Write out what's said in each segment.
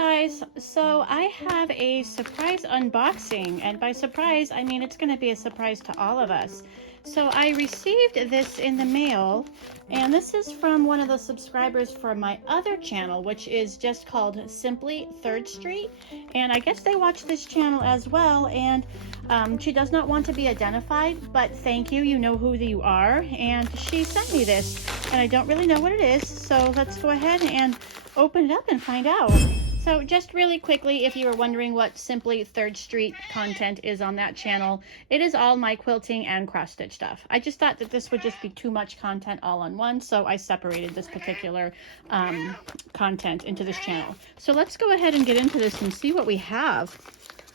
guys, so I have a surprise unboxing, and by surprise I mean it's going to be a surprise to all of us. So I received this in the mail, and this is from one of the subscribers for my other channel, which is just called Simply Third Street, and I guess they watch this channel as well. And she does not want to be identified, but thank you, you know who you are, and she sent me this, and I don't really know what it is, so let's go ahead and open it up and find out. So just really quickly, if you were wondering what Simply Third Street content is on that channel, it is all my quilting and cross stitch stuff. I just thought that this would just be too much content all on one, so I separated this particular content into this channel. So let's go ahead and get into this and see what we have.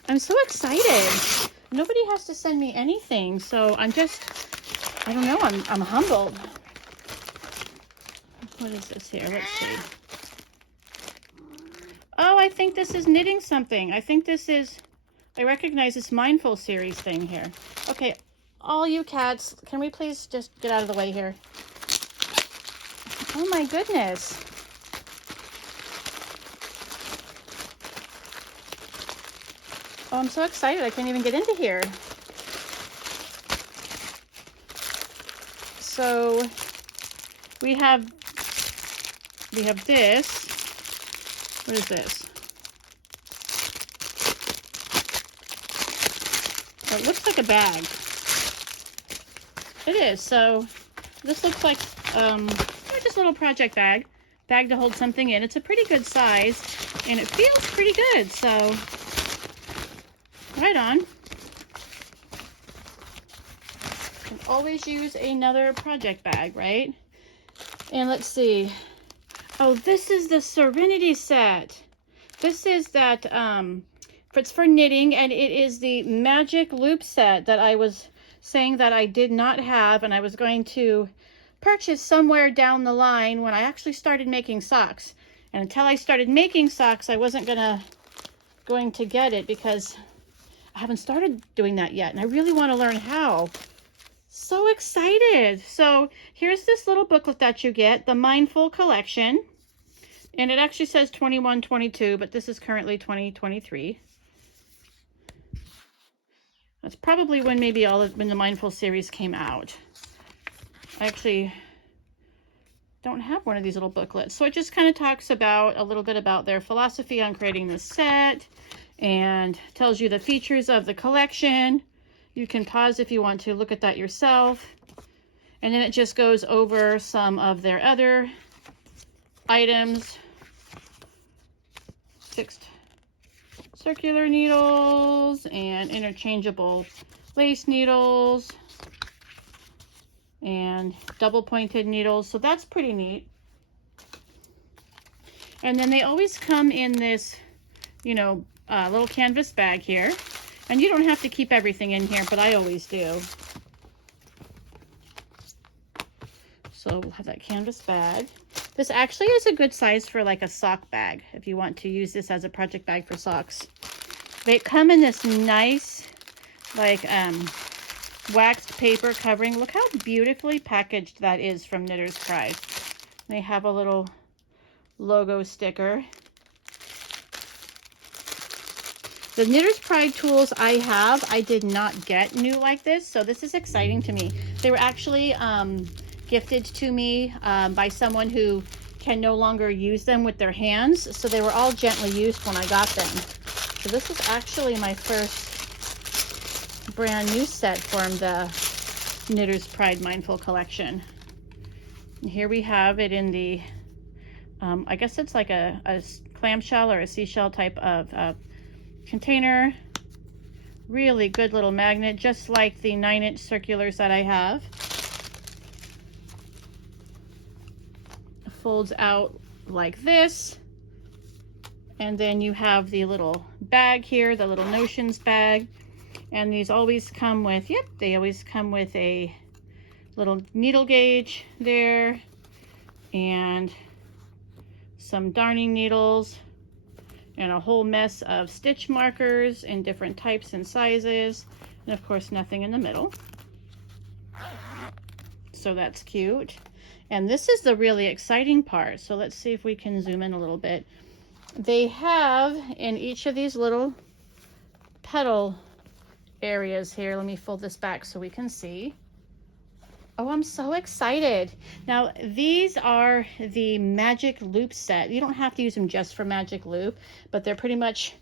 I'm so excited. Nobody has to send me anything, so I don't know, I'm humbled. What is this here? Let's see. Oh, I think this is knitting something. I think this is, I recognize this Mindful series thing here. Okay, all you cats, can we please just get out of the way here? Oh my goodness. Oh, I'm so excited. I can't even get into here. So we have this. What is this? Oh, it looks like a bag. It is. So this looks like just a little project bag to hold something in. It's a pretty good size, and it feels pretty good. So right on. Can always use another project bag, right? And let's see. Oh, this is the Serenity set. This is that, it's for knitting, and it is the Magic Loop set that I was saying that I did not have, and I was going to purchase somewhere down the line when I actually started making socks. And until I started making socks, I wasn't going to get it because I haven't started doing that yet, and I really want to learn how. So excited. So here's this little booklet that you get, the Mindful collection, and it actually says 21-22, but this is currently 2023. That's probably when when the Mindful series came out. I actually don't have one of these little booklets, so it just kind of talks about a little bit about their philosophy on creating this set and tells you the features of the collection. You can pause if you want to look at that yourself. And then it just goes over some of their other items. Fixed circular needles and interchangeable lace needles and double pointed needles. So that's pretty neat. And then they always come in this, little canvas bag here. And you don't have to keep everything in here, but I always do. So we'll have that canvas bag. This actually is a good size for like a sock bag, if you want to use this as a project bag for socks. They come in this nice, like, waxed paper covering. Look how beautifully packaged that is from Knitter's Pride. They have a little logo sticker. The Knitter's Pride tools I did not get new like this, so this is exciting to me. They were actually gifted to me by someone who can no longer use them with their hands, so they were all gently used when I got them. So this is actually my first brand new set from the Knitter's Pride Mindful collection. And here we have it in the, I guess it's like a clamshell or a seashell type of container. Really good little magnet, just like the 9-inch circulars that I have. It folds out like this, and then you have the little bag here, the little Notions bag, and these always come with, they always come with a little needle gauge there and some darning needles and a whole mess of stitch markers in different types and sizes, and of course nothing in the middle. So that's cute. And this is the really exciting part. So let's see if we can zoom in a little bit. they have in each of these little petal areas here. Let me fold this back so we can see. Oh, I'm so excited. Now, these are the Magic Loop set. You don't have to use them just for Magic Loop, but they're pretty much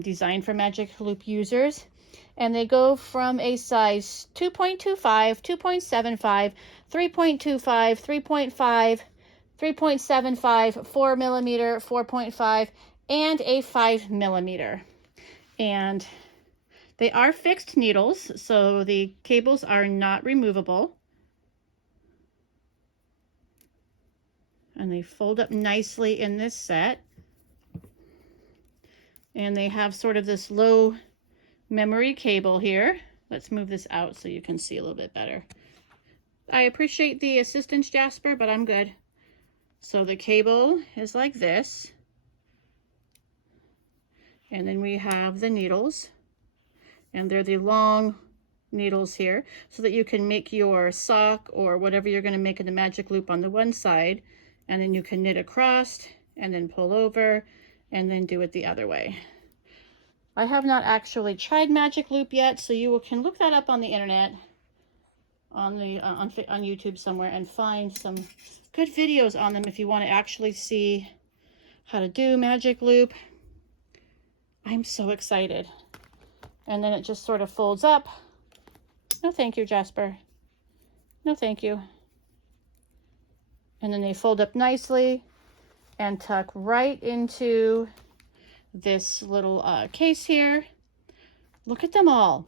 designed for Magic Loop users. And they go from a size 2.25, 2.75, 3.25, 3.5, 3.75, 4 millimeter, 4.5, and a 5 millimeter. And they are fixed needles, so the cables are not removable. And they fold up nicely in this set. And they have sort of this low memory cable here. Let's move this out so you can see a little bit better. I appreciate the assistance, Jasper, but I'm good. So the cable is like this. And then we have the needles. And they're the long needles here so that you can make your sock or whatever you're going to make in the Magic Loop on the one side. And then you can knit across and then pull over and then do it the other way. I have not actually tried Magic Loop yet, so you can look that up on the internet, on YouTube somewhere, and find some good videos on them if you want to actually see how to do Magic Loop. I'm so excited. And then it just sort of folds up. No, thank you, Jasper. No, thank you. And then they fold up nicely and tuck right into this little case here. Look at them all.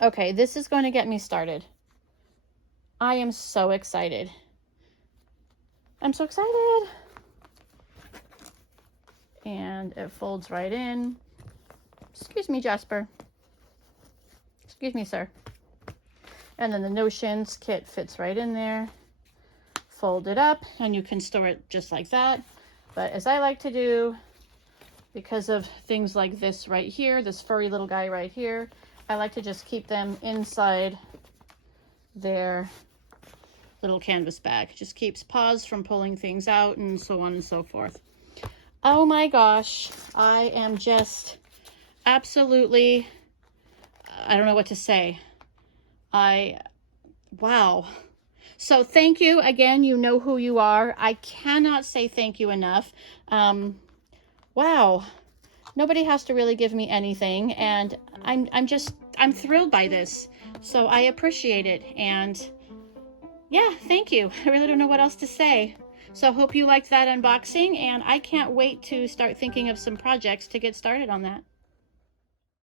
Okay, this is going to get me started. I am so excited. I'm so excited. And it folds right in. Excuse me, Jasper. Excuse me, sir. And then the Notions kit fits right in there. Fold it up, and you can store it just like that. But as I like to do, because of things like this right here, this furry little guy right here, I like to just keep them inside their little canvas bag. It just keeps paws from pulling things out and so on and so forth. Oh my gosh, I am just absolutely, I don't know what to say. Wow. So thank you again. You know who you are. I cannot say thank you enough. Wow. Nobody has to really give me anything, and I'm thrilled by this. So I appreciate it, and yeah, thank you. I really don't know what else to say. So hope you liked that unboxing, and I can't wait to start thinking of some projects to get started on that.